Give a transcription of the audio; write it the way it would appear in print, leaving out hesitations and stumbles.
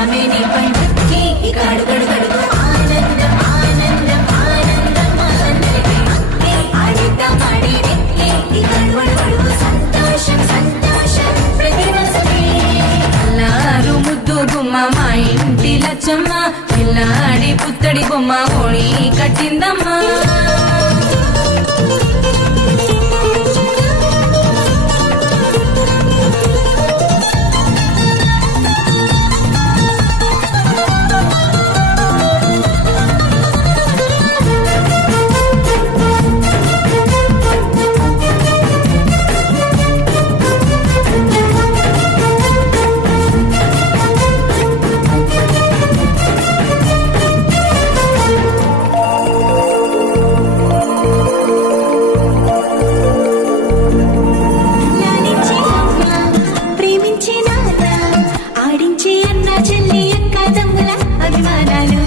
ఆమె నీ పండుకి ఇక అడుగడుగడుగు ఆనందం ఆనందం ఆనందం అందరికీ అక్కి ఆడిద్దాం ఆడిరెక్కి ఇక అడుగడుగడుగు సంతోషం సంతోషం ప్రతి మనసుకి అల్లారు ముద్దు గుమ్మ మా ఇంటి లచ్చమ్మ పిల్లాడి పుత్తడి బొమ్మ ఓణి కట్టిందమ్మా ఆడించి అన్న చెల్లి అక్క తమ్ముల అభిమానాలు